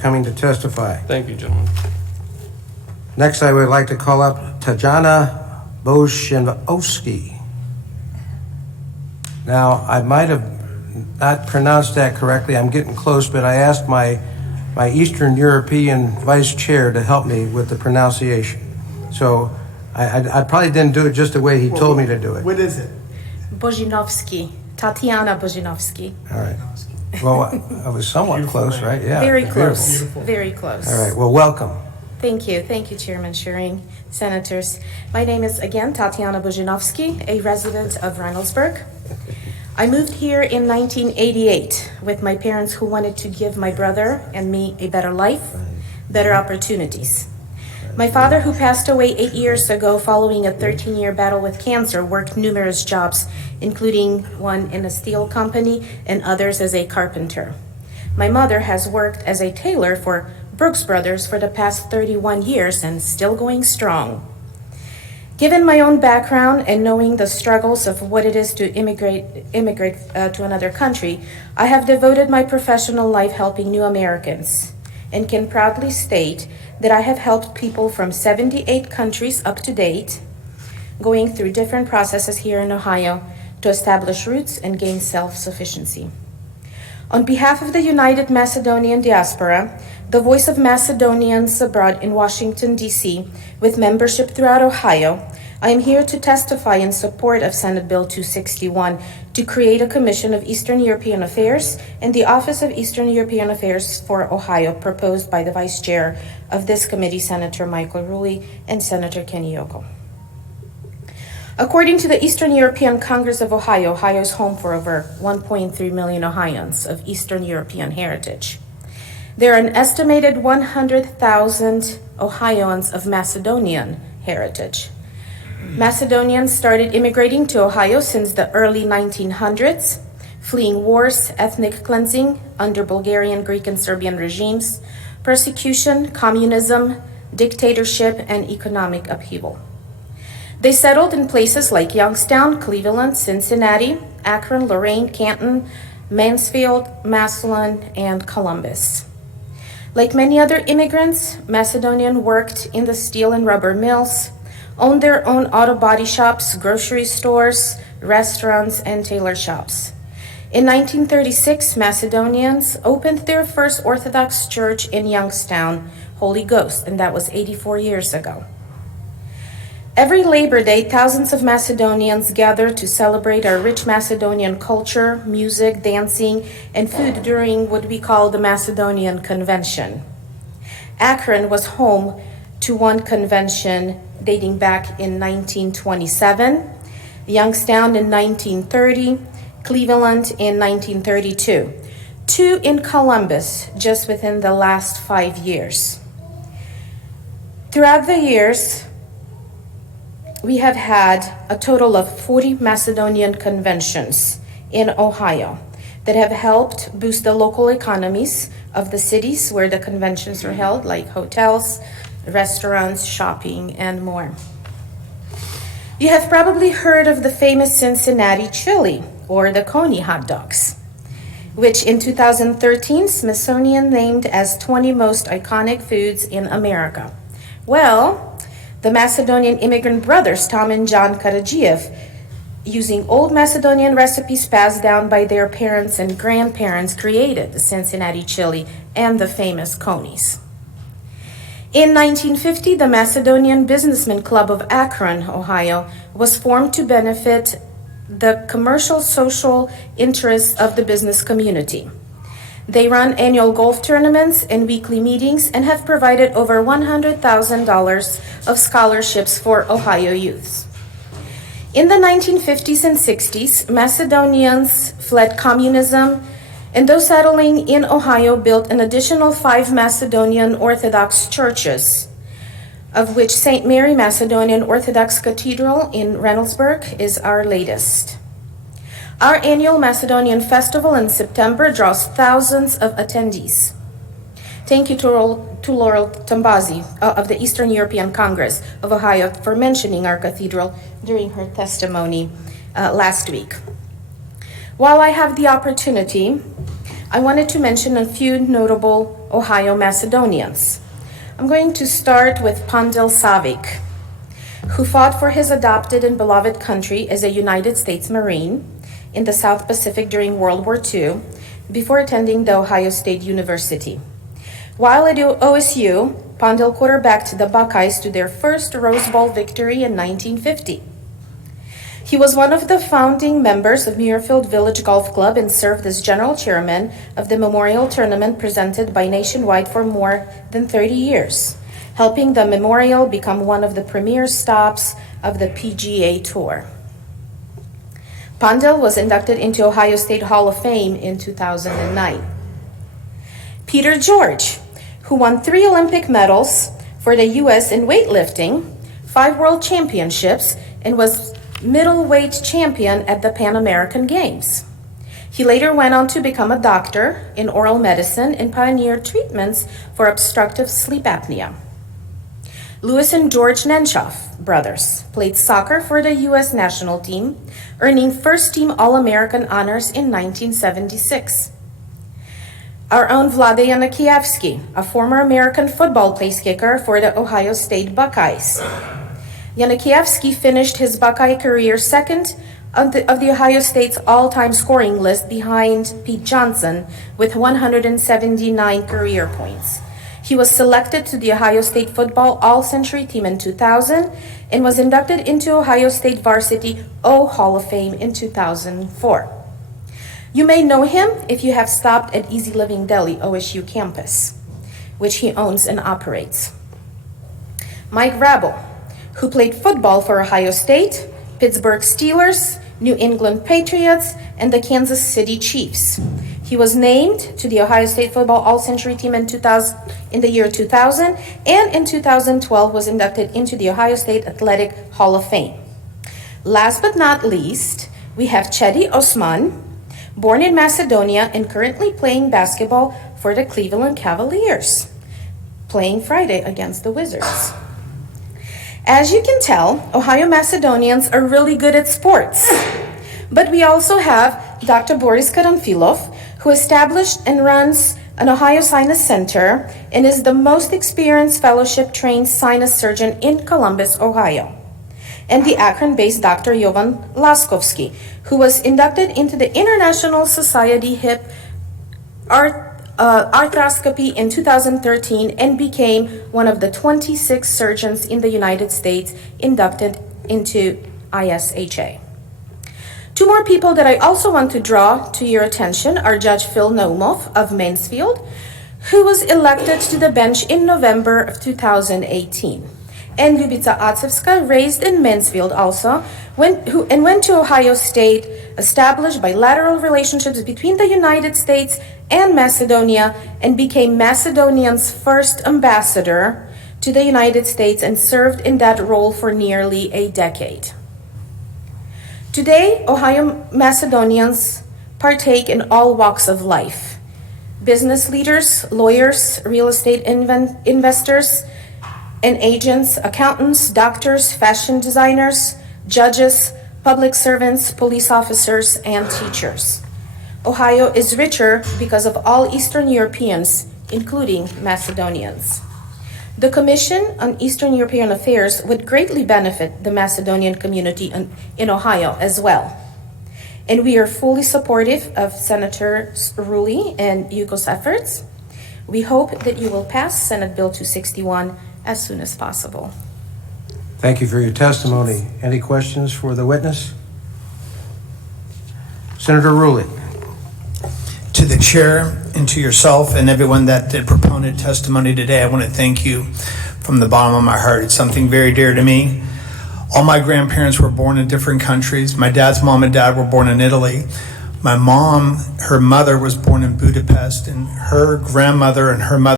coming to testify. Thank you, gentlemen. Next, I would like to call up Tajana Boshinovsky. Now, I might have not pronounced that correctly. I'm getting close, but I asked my Eastern European vice chair to help me with the pronunciation. So I probably didn't do it just the way he told me to do it. What is it? Bozinovsky, Tatiana Bozinovsky. All right. Well, I was somewhat Beautiful close, name. right? Yeah. Very beautiful. close, Beautiful. very close. All right. Well, welcome. Thank you, Chairman Scheuring, Senators. My name is again Tatiana Bozinovsky, a resident of Reynoldsburg. I moved here in 1988 with my parents who wanted to give my brother and me a better life, better opportunities. My father, who passed away 8 years ago following a 13-year battle with cancer, worked numerous jobs, including one in a steel company and others as a carpenter. My mother has worked as a tailor for Brooks Brothers for the past 31 years and still going strong. Given my own background and knowing the struggles of what it is to immigrate to another country, I have devoted my professional life helping new Americans and can proudly state that I have helped people from 78 countries up to date, going through different processes here in Ohio to establish roots and gain self-sufficiency. On behalf of the United Macedonian Diaspora, the voice of Macedonians abroad in Washington, D.C., with membership throughout Ohio, I am here to testify in support of Senate Bill 261 to create a Commission of Eastern European Affairs and the Office of Eastern European Affairs for Ohio, proposed by the Vice Chair of this committee, Senator Michael Rulli and Senator Kenny Yokel. According to the Eastern European Congress of Ohio, Ohio is home for over 1.3 million Ohioans of Eastern European heritage. There are an estimated 100,000 Ohioans of Macedonian heritage. Macedonians started immigrating to Ohio since the early 1900s, fleeing wars, ethnic cleansing under Bulgarian, Greek, and Serbian regimes, persecution, communism, dictatorship, and economic upheaval. They settled in places like Youngstown, Cleveland, Cincinnati, Akron, Lorain, Canton, Mansfield, Massillon, and Columbus. Like many other immigrants, Macedonian worked in the steel and rubber mills, owned their own auto body shops, grocery stores, restaurants, and tailor shops. In 1936, Macedonians opened their first Orthodox church in Youngstown, Holy Ghost, and that was 84 years ago. Every Labor Day, thousands of Macedonians gather to celebrate our rich Macedonian culture, music, dancing, and food during what we call the Macedonian Convention. Akron was home to one convention dating back in 1927, Youngstown in 1930, Cleveland in 1932, two in Columbus just within the last 5 years. Throughout the years, we have had a total of 40 Macedonian conventions in Ohio that have helped boost the local economies of the cities where the conventions are held, like hotels, restaurants, shopping, and more. You have probably heard of the famous Cincinnati chili, or the Coney hot dogs, which in 2013 Smithsonian named as 20 most iconic foods in America. Well, the Macedonian immigrant brothers, Tom and John Karadziev, using old Macedonian recipes passed down by their parents and grandparents, created the Cincinnati chili and the famous Conies. In 1950, the Macedonian Businessmen Club of Akron, Ohio, was formed to benefit the commercial social interests of the business community. They run annual golf tournaments and weekly meetings and have provided over $100,000 of scholarships for Ohio youths. In the 1950s and 60s, Macedonians fled communism, and those settling in Ohio built an additional 5 Macedonian Orthodox churches, of which St. Mary Macedonian Orthodox Cathedral in Reynoldsburg is our latest. Our annual Macedonian Festival in September draws thousands of attendees. Thank you to Laurel Tambazi of the Eastern European Congress of Ohio for mentioning our cathedral during her testimony last week. While I have the opportunity, I wanted to mention a few notable Ohio Macedonians. I'm going to start with Pandil Savik, who fought for his adopted and beloved country as a United States Marine in the South Pacific during World War II before attending the Ohio State University. While at OSU, Pandil quarterbacked the Buckeyes to their first Rose Bowl victory in 1950. He was one of the founding members of Muirfield Village Golf Club and served as general chairman of the memorial tournament presented by Nationwide for more than 30 years, helping the memorial become one of the premier stops of the PGA Tour. Pandil was inducted into Ohio State Hall of Fame in 2009. Peter George, who won 3 Olympic medals for the U.S. in weightlifting, 5 world championships, and was middleweight champion at the Pan American Games. He later went on to become a doctor in oral medicine and pioneered treatments for obstructive sleep apnea. Louis and George Nenshoff brothers played soccer for the U.S. national team, earning first-team All-American honors in 1976. Our own Vlade Yanakievsky, a former American football place kicker for the Ohio State Buckeyes. Yanakievsky finished his Buckeye career second of the Ohio State's all-time scoring list behind Pete Johnson with 179 career points. He was selected to the Ohio State Football All-Century Team in 2000 and was inducted into Ohio State Varsity O Hall of Fame in 2004. You may know him if you have stopped at Easy Living Deli OSU campus, which he owns and operates. Mike Rabel, who played football for Ohio State, Pittsburgh Steelers, New England Patriots, and the Kansas City Chiefs. He was named to the Ohio State Football All-Century Team in the year 2000, and in 2012 was inducted into the Ohio State Athletic Hall of Fame. Last but not least, we have Chedi Osman, born in Macedonia and currently playing basketball for the Cleveland Cavaliers, playing Friday against the Wizards. As you can tell, Ohio Macedonians are really good at sports. But we also have Dr. Boris Karanfilov, who established and runs an Ohio Sinus Center and is the most experienced fellowship-trained sinus surgeon in Columbus, Ohio. And the Akron-based Dr. Jovan Laskovsky, who was inducted into the International Society Hip Arthroscopy in 2013 and became one of the 26 surgeons in the United States inducted into ISHA. 2 more people that I also want to draw to your attention are Judge Phil Noumov of Mansfield, who was elected to the bench in November of 2018. And Ljubica Acevska, raised in Mansfield also, went to Ohio State, established bilateral relationships between the United States and Macedonia, and became Macedonia's first ambassador to the United States and served in that role for nearly a decade. Today, Ohio Macedonians partake in all walks of life. Business leaders, lawyers, real estate investors, and agents, accountants, doctors, fashion designers, judges, public servants, police officers, and teachers. Ohio is richer because of all Eastern Europeans, including Macedonians. The Commission on Eastern European Affairs would greatly benefit the Macedonian community in Ohio as well. And we are fully supportive of Senator Rulli and Yuko's efforts. We hope that you will pass Senate Bill 261 as soon as possible. Thank you for your testimony. Any questions for the witness? Senator Rulli. To the chair and to yourself and everyone that did proponent testimony today, I want to thank you from the bottom of my heart. It's something very dear to me. All my grandparents were born in different countries. My dad's mom and dad were born in Italy. My mom, her mother was born in Budapest, and her grandmother and her mother